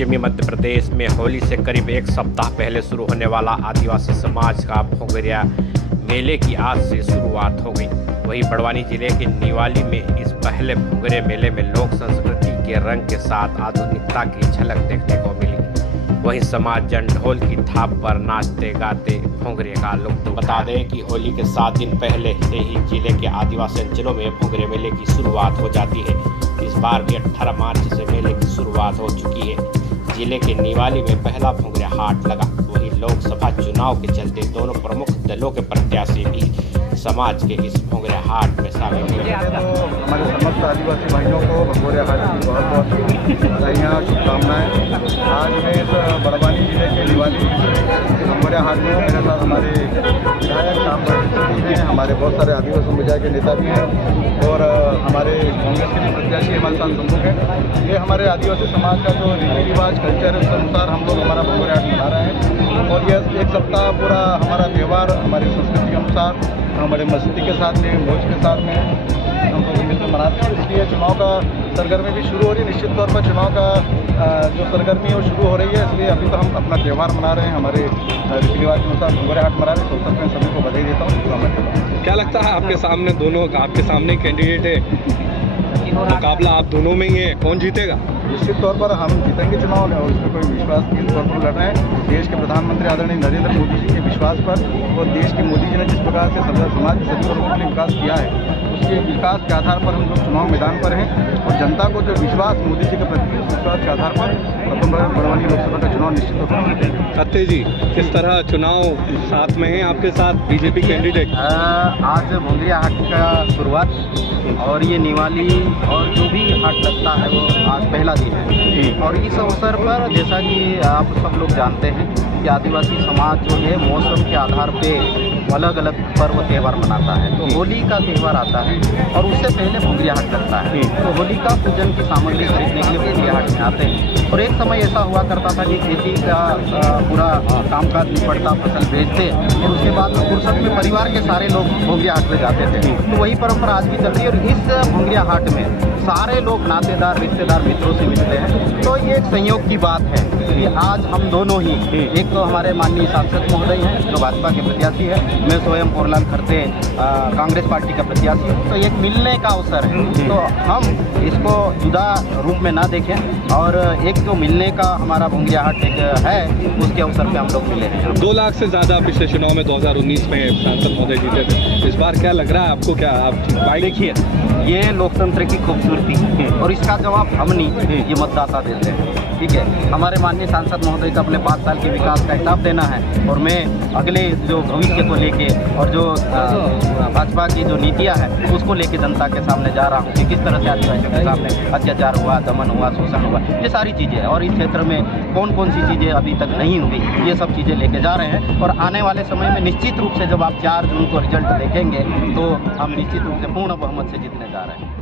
पश्चिमी मध्य प्रदेश में होली से करीब एक सप्ताह पहले शुरू होने वाला आदिवासी समाज का भोंगरिया मेले की आज से शुरुआत हो गई। वहीं बड़वानी जिले के निवाली में इस पहले भोंगरे मेले में लोक संस्कृति के रंग के साथ आधुनिकता की झलक देखने को मिली। वहीं समाज जन ढोल की थाप पर नाचते गाते भोंगरे का लुत्फ। बता दें कि होली के 7 दिन पहले से ही जिले के आदिवासी अंचलों में भोंगरे मेले की शुरुआत हो जाती है। इस बार भी 18 मार्च से मेले की शुरुआत हो चुकी है। जिले के निवाली में पहला भोंगरे हाट लगा। वहीं लोकसभा चुनाव के चलते दोनों प्रमुख दलों के प्रत्याशी भी समाज के इस भोंगरे हाट में शामिल हुए। तो हमारे समस्त आदिवासी भाइयों को भोंगरे हाट की बहुत बहुत बधाइयाँ, शुभकामनाएँ। आज मैं इस बड़वानी जिले के निवाली भोंगरे हाट में मेरे साथ हमारे विधायक शाम हैं, हमारे बहुत सारे आदिवासी समुदाय के नेता भी हैं और हमारे कांग्रेस के भी प्रत्याशी हमारे साथ सम्मुख हैं। ये हमारे आदिवासी समाज का जो रीति रिवाज कल्चर है उसके अनुसार हम लोग हमारा भोंगरे हाट मना रहे हैं और ये एक सप्ताह पूरा हमारा त्यौहार हमारी संस्कृति के अनुसार हमारे मस्ती के साथ में, मौज के साथ में हम लोग मिलकर मनाते हैं। इसलिए चुनाव का सरगर्मी भी शुरू हो रही है। निश्चित तौर पर चुनाव का जो सरगर्मी है वो शुरू हो रही है। इसलिए अभी तो हम अपना त्यौहार मना रहे हैं, हमारे रीति रिवाज के अनुसार भोंगरे हाट मना रहे हैं। तो मैं सभी को बधाई देता हूँ। क्या लगता है आपके सामने दोनों आपके सामने कैंडिडेट है, मुकाबला आप दोनों में ही है, कौन जीतेगा? निश्चित तौर पर हम जीतेंगे चुनाव और उसमें कोई विश्वास के तौर पर लड़ रहे हैं। देश के प्रधानमंत्री आदरणीय नरेंद्र मोदी जी के विश्वास पर और देश के मोदी जी ने जिस प्रकार से समाज के सभी वर्गों के लिए विकास किया है उसके विकास के आधार पर हम लोग चुनाव मैदान पर हैं और जनता को जो विश्वास मोदी जी के प्रति विश्वास के आधार पर प्रथम बड़वानी लोकसभा का चुनाव निश्चित तौर पर जीतेंगे। सत्य जी, किस तरह चुनाव साथ में है आपके साथ बीजेपी कैंडिडेट? आज भोंगरिया हाट का शुरुआत और ये निवाली और जो भी हाट लगता है वो आज पहला दिन है और इस अवसर पर जैसा कि आप सब लोग जानते हैं कि आदिवासी समाज जो है मौसम के आधार पे अलग अलग पर्व त्यौहार मनाता है। तो होली का त्यौहार आता है और उससे पहले भोंगरिया हाट लगता है। तो होली का पूजन की सामग्री खरीदने के लिए भोंगरिया हाट में आते हैं और एक समय ऐसा हुआ करता था कि खेती का पूरा कामकाज निपटता, फसल बेचते और उसके बाद में फुर्सत में परिवार के सारे लोग भोंगरिया हाट में जाते थे। तो वही परंपरा आज भी चल रही है और इस भोंगरिया हाट में सारे लोग नातेदार, रिश्तेदार, मित्रों से मिलते हैं। तो ये एक संयोग की बात है कि आज हम दोनों ही, एक तो हमारे माननीय सांसद महोदय हैं जो भाजपा के प्रत्याशी है, मैं स्वयं पोरलाल खरते कांग्रेस पार्टी का प्रत्याशी हूँ। तो एक मिलने का अवसर है तो हम इसको जुदा रूप में ना देखें और एक जो मिलने का हमारा भोंगरिया हाट एक है उसके अवसर पे हम लोग मिले हैं। 2 लाख से ज़्यादा पिछले चुनाव में 2019 में सांसद महोदय जीते थे। इस बार क्या लग रहा है आपको? क्या आप देखिए, ये लोकतंत्र की खूबसूरती और इसका जवाब हम नहीं, ये मतदाता देते हैं। ठीक है, हमारे माननीय सांसद महोदय को अपने 5 साल के विकास का हिसाब देना है और मैं अगले जो भविष्य को लेके और जो भाजपा की जो नीतियां हैं उसको लेके जनता के सामने जा रहा हूँ कि किस तरह से आदिवासियों के सामने अत्याचार हुआ, दमन हुआ, शोषण हुआ, ये सारी चीज़ें और इस क्षेत्र में कौन कौन सी चीज़ें अभी तक नहीं हुई, ये सब चीज़ें लेके जा रहे हैं। और आने वाले समय में निश्चित रूप से जब आप 4 जून को रिजल्ट देखेंगे तो हम निश्चित रूप से पूर्ण बहुमत से जीतने जा रहे हैं।